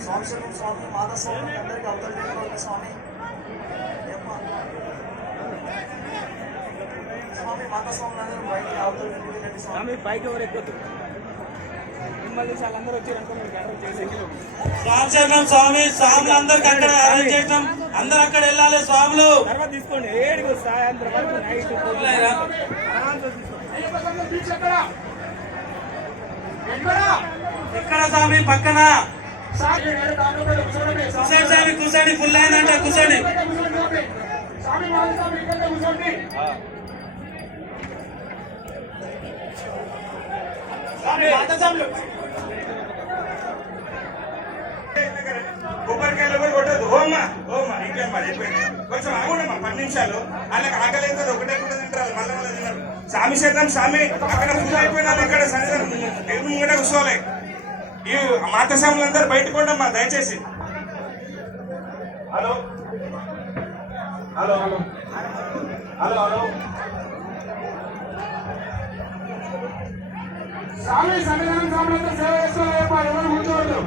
సంవత్సరం స్వామి మాతా స్వామి అందరికి అవతల దేవుడు స్వామి? స్వామి మాతా స్వామి అందరూ అవతల స్వామి. పైకి ఎవరు ఎక్కొద్దు? మిమ్మల్ని వాళ్ళందరూ రామచరణం స్వామి స్వాములు అందరికి అక్కడ అరేంజ్ చేసినాం. అందరు అక్కడ వెళ్ళాలి స్వాములు. తర్వాత తీసుకోండి. ఏడుగు సాయంత్రం వరకు నైట్? ఎక్కడ స్వామి? పక్కన. కూర్చోండి స్వామి కూర్చోండి. ఫుల్ అయిందంటే కూర్చోండి. కొబ్బరికాయలు కూడా కొట్టదు ఓమ్మా ఓమ్మా ఇంకేమ్మా అయిపోయింది కొంచెం ఆగుండమ్మా పది నిమిషాలు. వాళ్ళకి ఆకలి అవుతుంది ఒకటే కూడా తింటారు మళ్ళీ మళ్ళీ తిన్నారు స్వామి శాతం స్వామి అక్కడ ఫుల్ అయిపోయినా ఇక్కడ టేబుల్ ముంగట కూర్చోవాలి. ఈ మాత స్వాములందరూ బయటకు ఉండమ్మా దయచేసి. Hello. Hello. Hello hello. Hello స్వామి సన్నిధానం స్వాములంతా సేవ చేస్తున్నారు ఎవరు కూర్చోవద్దు